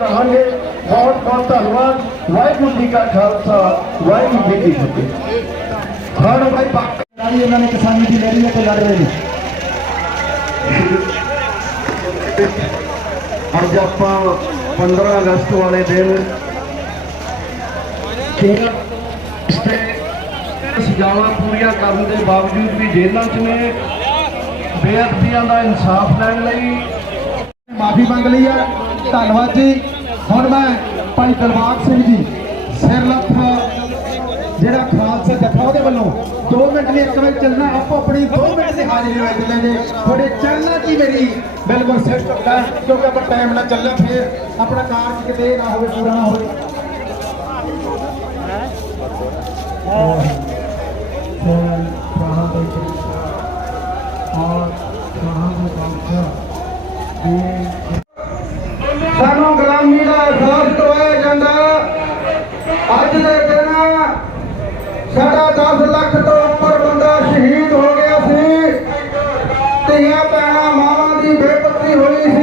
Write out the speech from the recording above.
ਰਹਾਂਗੇ ਬਹੁਤ ਬਹੁਤ ਧੰਨਵਾਦ ਵਾਹਿਗੁਰੂ ਜੀ ਕਾ ਖਾਲਸਾ ਵਾਹਿਗੁਰੂ ਜੀ ਕੀ ਫਤਿਹ ਹਾਂ ਭਾਈ ਬਾਕੀ ਨਾਲ ਇਹਨਾਂ ਨੇ ਕਿਸਾਨੀ ਦੀ ਲੜੀ ਤੇ ਲੜ ਰਹੇ ਨੇ ਅੱਜ ਆਪਾਂ 15 ਅਗਸਤ ਵਾਲੇ ਦਿਨ ਕੇਰਲ ਤੇ ਸਜ਼ਾਵਾਂ ਪੂਰੀਆਂ ਕਰਨ ਦੇ ਬਾਵਜੂਦ ਵੀ ਜੇਲ੍ਹਾਂ 'ਚ ਨੇ ਬੇਅਦਬੀਆਂ ਦਾ ਇਨਸਾਫ ਲੈਣ ਲਈ ਮਾਫੀ ਮੰਗ ਲਈ ਹੈ ਧੰਨਵਾਦ ਜੀ ਹੁਣ ਮੈਂ ਭਾਈ ਦਲਬਾਗ ਸਿੰਘ ਜੀ ਸਿਰਲੱਥ ਜਿਹੜਾ ਖਾਲਸਾ ਜਥਾ ਉਹਦੇ ਵੱਲੋਂ 2 ਮਿੰਟ ਲਈ ਇੱਕ ਵਾਰ ਚੱਲਣਾ ਆਪੋ ਆਪਣੀ 2 ਮਿੰਟ ਦੀ ਹਾਜ਼ਰੀ ਵਿੱਚ ਲੈ ਜੇ ਥੋੜੇ ਚੱਲਣਾ ਜੀ ਮੇਰੀ ਬਿਲਕੁਲ ਸਿਰ ਟੁੱਟਾ ਕਿਉਂਕਿ ਆਪਾਂ ਟਾਈਮ ਨਾਲ ਚੱਲਿਆ ਫੇਰ ਆਪਣਾ ਕਾਰਜ ਕਿਤੇ ਨਾ ਹੋਵੇ ਪੂਰਾ ਨਾ ਹੋਵੇ ਸਾਨੂੰ ਗੁਲਾਮੀ ਦਾ ਅਹਿਸਾਸ ਦਵਾਇਆ ਜਾਂਦਾ। ਅੱਜ ਦੇ ਦਿਨ ਸਾਡਾ 10 ਲੱਖ ਤੋਂ ਉੱਪਰ ਬੰਦਾ ਸ਼ਹੀਦ ਹੋ ਗਿਆ ਸੀ। ਧੀਆਂ, ਭੈਣਾਂ, ਮਾਵਾਂ ਦੀ ਬੇਪਤੀ ਹੋਈ ਸੀ